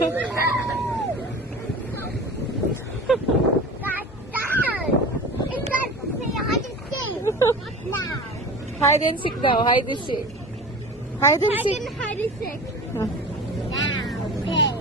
Hide and seek daw, hide and seek. Hide and seek. Hide and seek. Huh. Now, okay.